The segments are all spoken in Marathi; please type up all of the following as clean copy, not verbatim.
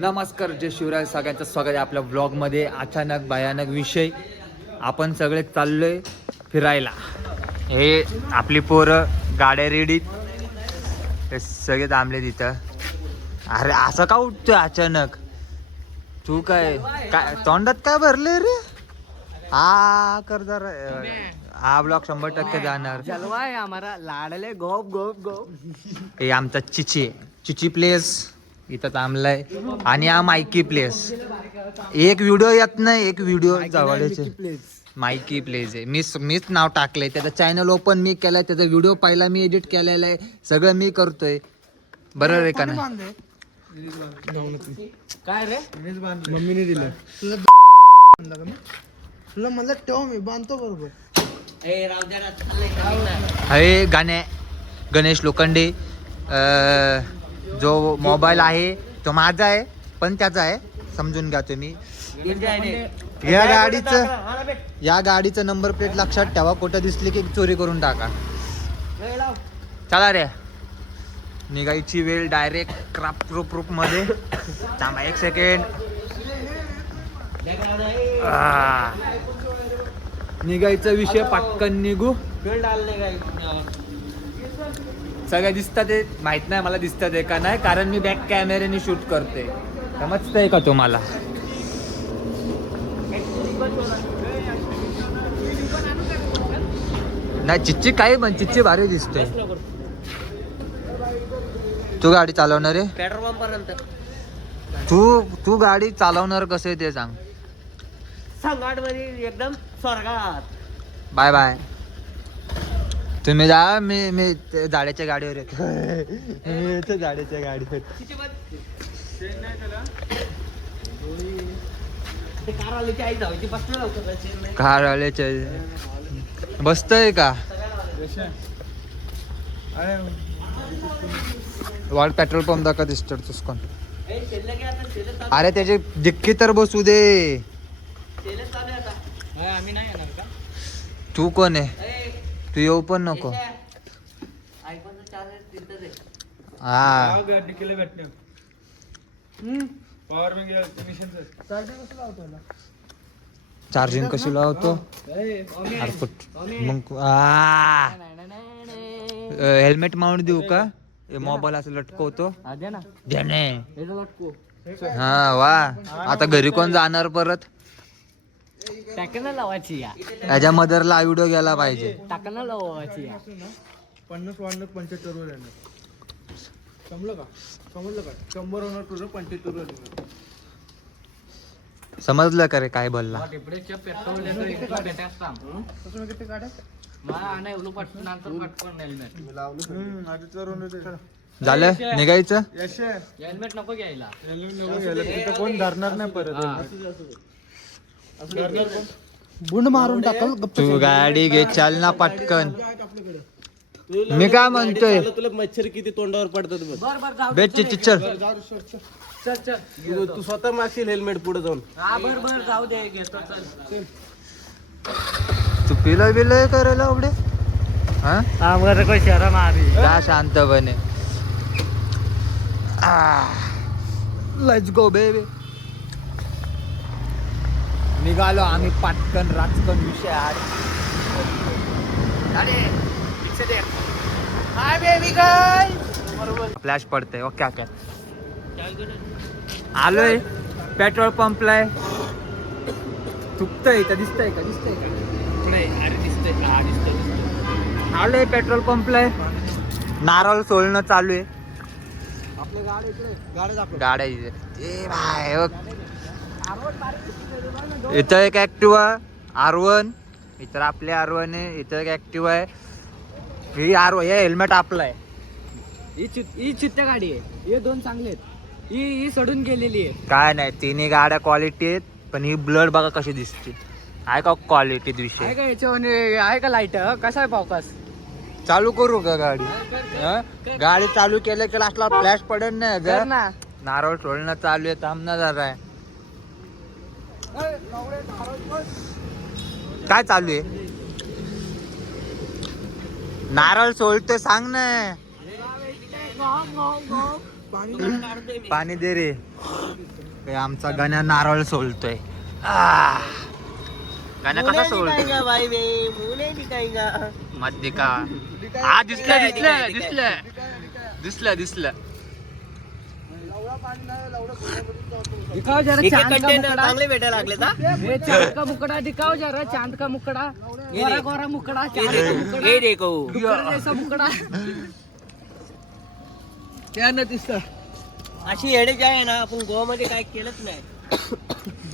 नमस्कार, जय शिवराय. सगळ्यांचं स्वागत आहे आपल्या ब्लॉगमध्ये. अचानक भयानक विषय. आपण सगळे चाललोय फिरायला. हे आपली पोरं गाड्या रेडीत, हे सगळे थांबले तिथं. अरे असं का उठतोय अचानक? तू काय काय तोंडात काय भरले रे? हा कर जरा. हा ब्लॉग 100% जाणार. जलवा है हमारा, लाडले गोप गोप गोप. हे आमचा चिची प्लेस इथं थांबलाय. आणि हा मायकी प्लेस. एक व्हिडिओ येत नाही, एक व्हिडिओ जवळचे मायकी प्लेस आहे. मीच नाव टाकलंय. त्याचं चॅनल ओपन मी केलंय, त्याचा व्हिडिओ पहिला मी एडिट केलेला आहे. सगळं मी करतोय. बरोबर आहे का नाही? काय रे? मम्मीने दिलं तुला मला ठेव, मी बांधतो बरोबर. हे गणेश लोखंडे. जो मोबाईल आहे तो माझा आहे, पण त्याचा आहे, समजून घ्या तुम्ही. या गाडीचं नंबर प्लेट लक्षात ठेवा. कुठं दिसली की चोरी करून टाका. चला रे, निघायची वेळ डायरेक्ट क्राफ्ट ग्रुप मध्ये. थांबा एक सेकंड. निघायचा विषय, पटकन निघू. सगळ्या दिसतात ते माहित नाही मला, दिसतात आहे का नाही, कारण मी बॅक कॅमेऱ्याने शूट करते. समजतंय का तुम्हाला? नाही चिच्ची काही पण चिच्ची भारी दिसते. तू गाडी चालवणार आहे? पेट्रोल पंप पर्यंत. तू गाडी चालवणार कसं आहे ते सांग. संघाट मध्ये एकदम स्वर्गात. Bye bye. तुम्ही जा, मी झाडाच्या गाडीवर येतो. झाडाच्या गाडीवर कार आल्याच्या बसतय का? वाढ पेट्रोल पंप दाखवा दिसतो तुसकोन. अरे त्याची डिक्की तर बसू दे. आम्ही नाही येणार का? तू कोण आहे? तू येऊ पण नको. हा चार्जिंग कशी लावतो? मग हेल्मेट माउंट देऊ का? मोबाईल असं लटकवतो. हा वा. आता घरी कोण जाणार परत? टाकणं लावायची या. याच्या मदरला व्हिडिओ गेला पाहिजे. टाकणं लावायची या. 50 वाढणं 75 वर येणार. समजलं का? 100 होणार तुझं, 75 वर येणार. समजलं का रे काय बोलला? झालं निघायचं. हेल्मेट नको घ्यायला. तिथं कोण धरणार नाही परत. बुंड मारून टाकल. तू गाडी घे, चाल ना पटकन. मी काय म्हणतोय, तुला मच्छर किती तोंडावर पडतात बघ. बर जाऊ. बेच चल. तू स्वतः मागशील हेल्मेट पुढे जाऊन. बर जाऊ दे, घेतो चल. तू पिलय बिलय करायला उघडे. हा बर कोई शरम आ रही. जा शांतपणे. Let's go baby. निघालो आम्ही पटकन. राजकन विषय फ्लॅश पडतंय. Okay okay. आलोय पेट्रोल पंपला. चुकतंय का? दिसतंय का? नाही, अरे दिसतंय. आलोय पेट्रोल पंपला. नारळ सोलणं चालू आहे. गाड्या ए भाई इथं एक ऍक्टिवा R1. इथं आपले R1 आहे. इथं एक ऍक्टिवा आहे. ही R1 हे हेल्मेट आपलं आहे. ही चित्त्या गाडी आहे. हे दोन चांगले आहेत. ही सोडून गेलेली आहे. काय नाही, तिन्ही गाड्या क्वालिटी आहेत. पण ही ब्लड बघा कशी दिसते. आहे का क्वालिटी विषय? आहे का याच्यामध्ये? आहे का लाईट? कसा आहे फोकस? चालू करू का गाडी? गाडी चालू केलं की लास्टला फ्लॅश पडेल ना. कर ना. नारळ सोडणं चालू आहे. थांबणार जरा. काय चालू आहे? नारळ सोलतोय सांग ना. पाणी दे रे. हे आमचा गण्या नारळ सोलतोय. गण्या कसा सोलतोय मध्ये का? हा दिसलं. दिखाओ जरा चांद का मुकड़ा. चांगले भेटायला लागले ना. ये चांद का मुकड़ा दिखाओ जरा. चांद का मुकड़ा. गोरा गोरा मुकड़ा. चांद का मुकड़ा. हे देखो डुक्कर जैसा मुकड़ा. क्या न दिसतं अशी येडे जे आहे ना आपण गोवामध्ये काय केलंच नाही.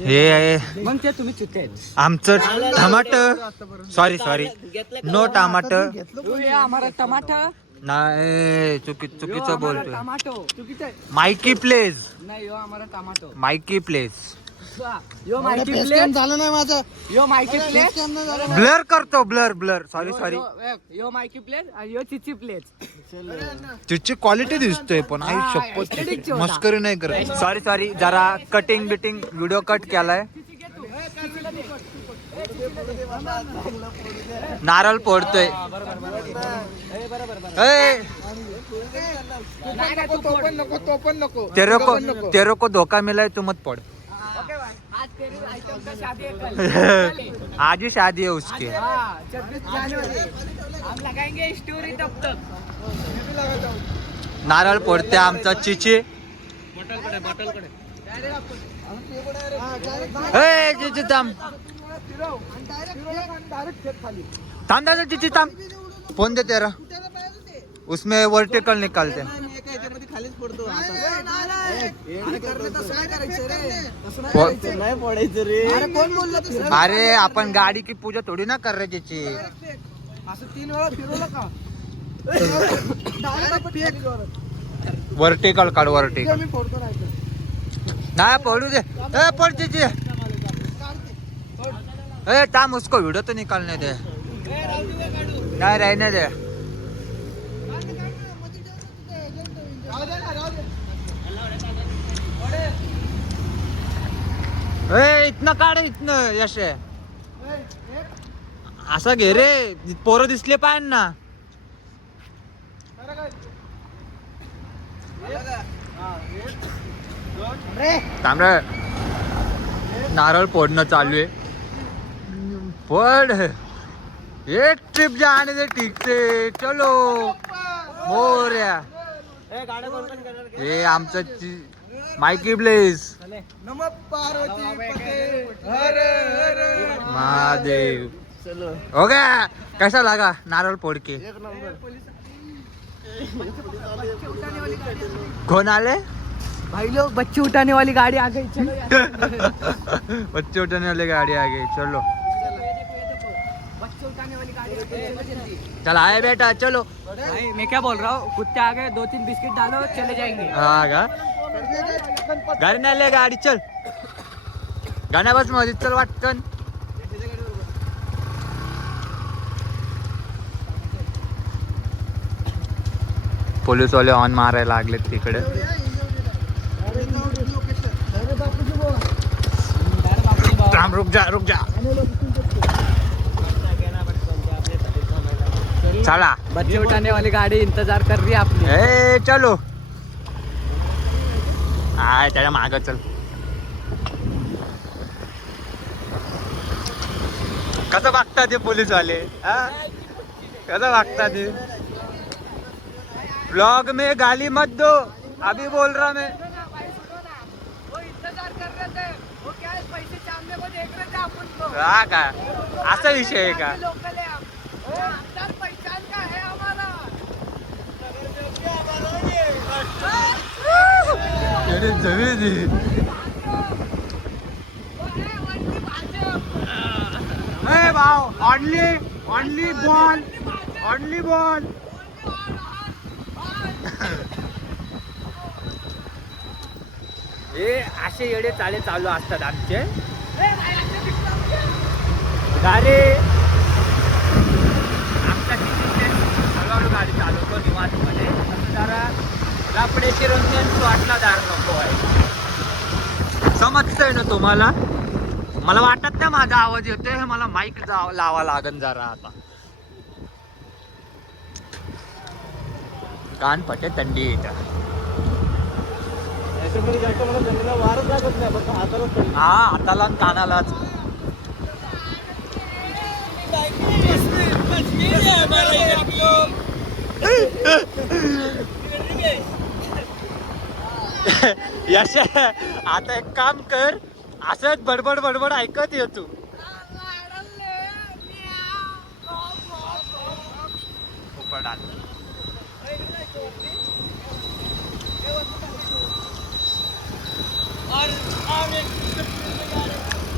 हे मग ते तुम्ही चुते आहेत. आमचं टमाट. सॉरी नो टमाट. ये हमारा टमाटर. नाही चुकीचं बोलतोय. टमाटो. मायकी प्लेज. नाही यो हमारा टमाटो. मायकी प्लेज. यो मायकी प्लेट. झालं नाही माझं. यो मायकी प्लेट. ब्लर करतो ब्लर. सॉरी. यो मायकी प्लेट आणि यो चिची प्लेट. तिची क्वालिटी दिसतोय पण आई शपथ aesthetic होता. मस्करी नाही करत. सॉरी जरा कटिंग बिटिंग व्हिडिओ कट केलाय. नारळ फोडतोय. ए, तो पण नको तेरे को धोखा मिला तू मत पड. आज तेरी आइटम का शादी है कल. आज ही शादी है उसकी. 26 जनवरी हम लगाएंगे स्टोरी तब तक. नारळ फोडते आमचा चिची. ए चिची थांब दादा चिची थांब. फोन दे तेरा. उसमें वर्टिकल निकालते. नाही पडायचं रे. अरे आपण गाडी की पूजा थोडी ना कर रे त्याची. असं 3 वेळा फिरवलं का? वर्टिकल काढ वर्टिकल. मी फोडतो नाही पडू दे. ए पड त्याची. ए थांब उसको व्हिडिओ तो निकालने दे. नाही रहने दे. ए इथनं काढ इथनं यश. असं घे रे पोरं दिसले पाहिजे ना. थांब रे. नारळ फोडणं चालू आहे. पड. एक ट्रिप जाने दे ठीक से. चलो मोर्या. हे आमचं मायकी ब्लेज. नमः पार्वती पते हर हर महादेव. हो गया. कैसा लगा नारळ फोड के? कौन आले? भाई लोग बच्चे उठाने वाली गाड़ी आ गई. चलो बच्चे उठाने वाली गाड़ी आ गई. चलो बच्चे उठाने वाली गाड़ी आ गई. चल आए बेटा चलो. भाई मैं क्या बोल रहा हूँ. कुत्ते आ गए. 2-3 बिस्किट डालो चले जाएंगे. हा का? गाडी नाही आली गाडी. चल गाण्या बस मध्ये चल वाटतं. पोलीसवाले ऑन मारायला लागले तिकडे. थांब रुक जा. चला बच्चे उठाने वाली गाड़ी इंतजार कर रही है आपने. ए चलो. आय त्याच्या माग चल. कसं वागतात ते पोलीसवाले. कसं वागतात ते. ब्लॉग में गाली मत दो. अभी बोल रहा मैं. वो इंतजार कर रहे थे. वो क्या है पैसे चांदने को देख रहे थे अपन को. हा का असा विषय आहे का? लोकल है हम. अंदर पहचान का है हमारा. अरे जमेली. ए भाऊ ओनली बॉल. हे असे येडे चाले चालू असतात आमचे. गाडी आमच्या हळूहळू गाडी चालवतो निवांतमध्ये. जरा लापडेची रंजन वाटला दार नको आहे. समजतंय ना तुम्हाला? मला वाटत नाही माझा आवाज येतोय. मला माईक लावा लागन जरा आता. कान फटे थंडी येतं. याच्यामध्ये जास्त मला थंडीला वारच लागत नाही, फक्त हातालाच थंडी. हा हाताला आणि कानालाच. यश आता एक काम कर, असंच बडबड बडबड ऐकत ये तू.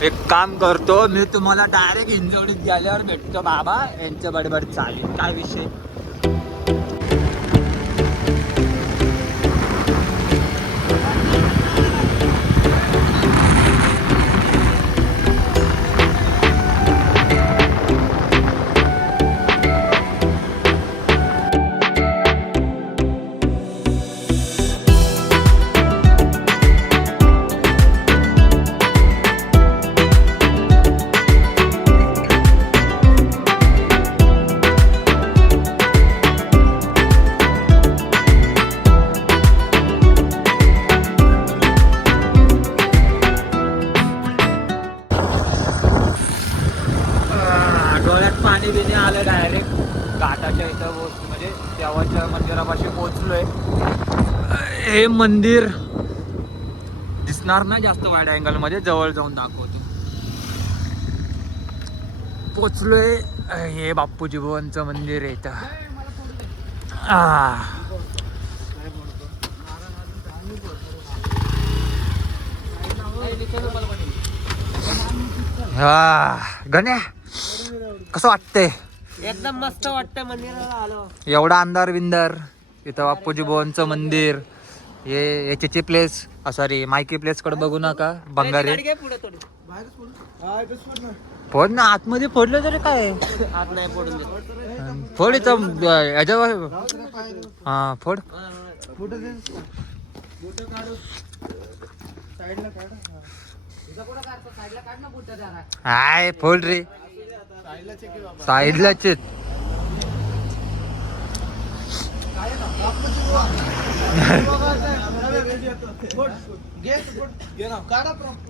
एक काम करतो मी, तुम्हाला डायरेक्ट हिंजवडीत गेल्यावर भेटतो बाबा. यांचं बडबड चालेल, काय विषय. डोळ्यात पाणी बिणी आलं डायरेक्ट. घाटाच्या इथं म्हणजे देवाच्या मंदिरापाशी पोहोचलोय. हे मंदिर दिसणार ना जास्त वाईड अँगल मध्ये, जवळ जाऊन दाखवतो. पोचलोय. हे बाप्पूजी भुवनचं मंदिर आहे इथं. गण्या कसं वाटतंय? एकदम मस्त वाटतं मंदिराला आलो. एवढा अंधार बिंदार. इथं बाप्पूजी भुवनचं मंदिर. हे याची प्लेस, सॉरी मायकी प्लेस कडे बघू नका. बंगारी गाडी घे पुढे थोडी. हा, इथंच सोड ना. फोड ना, आतमध्ये फोडलं तरी काय. हात नाही पडून देत. फोड इथं याच्यावर. हा फोड. बोटं दे. बोटं काढ. साईडला काढ. हाय फोड रे. साईडलाच आहे की बाबा. साईडलाच आहेत.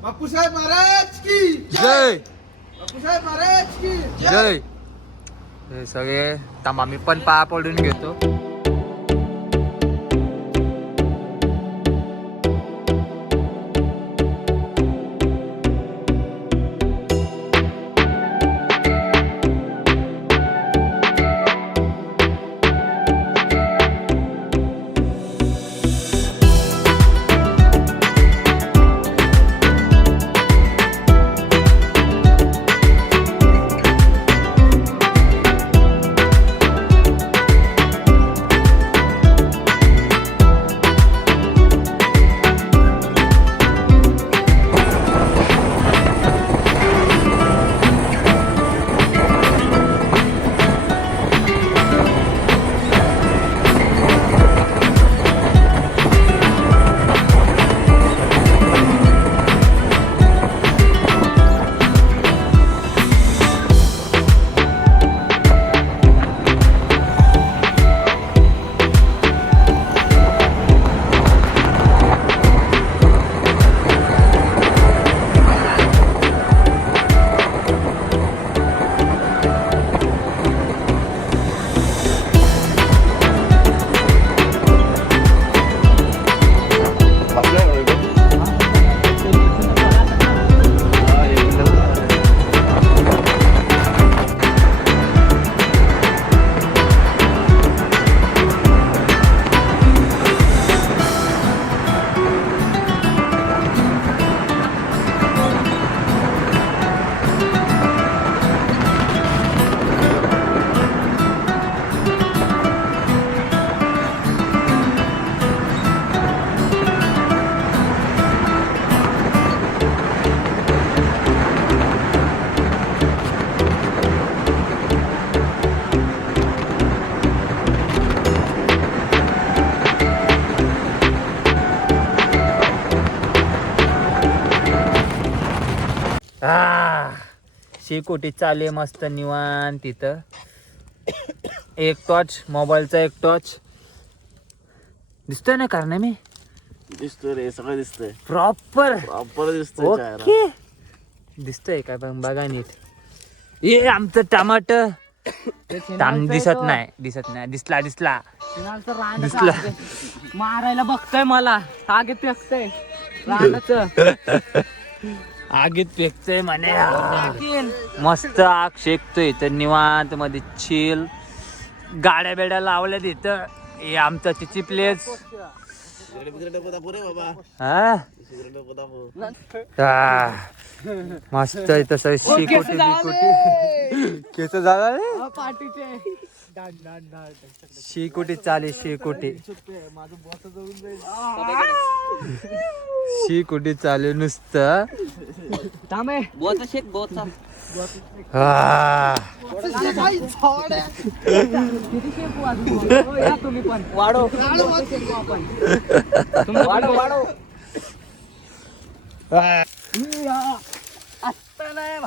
बापूसाहेब महाराज की जय. बापूसाहेब महाराज की जय. हे सगळे थांबा, मी पण पाया पडून घेतो. शेकोटी चाले मस्त निवांत. तिथं एक टॉर्च, मोबाईलचा एक टॉर्च, दिसतोय ना कारण मी दिसतोय रे, सगळं दिसतंय. प्रॉपर प्रॉपर दिसतोय चेहरा. ओके दिसतोय काय बघा नीट. ये आमचं टमाट दिसत नाही दिसला दिसला. मारायला बघतोय मला. आगीत फेकतोय रानाचं. आगीत फेकतोय म्हणे. मस्त आग शेकतोय तर निवांत मध्ये चिल. गाड्या बेड्या लावल्या तिथं. हे आमचं चिची प्लेस. मस्त आहे तसं. शिकोटी बिकोटी केस झाला रे पाठीचे. शिकोटी चालेल. शिकोटी चालेल नुसतं. थांबे बोचा शेक बोचा. तुम्ही पण वाढो वाढो. आता नाही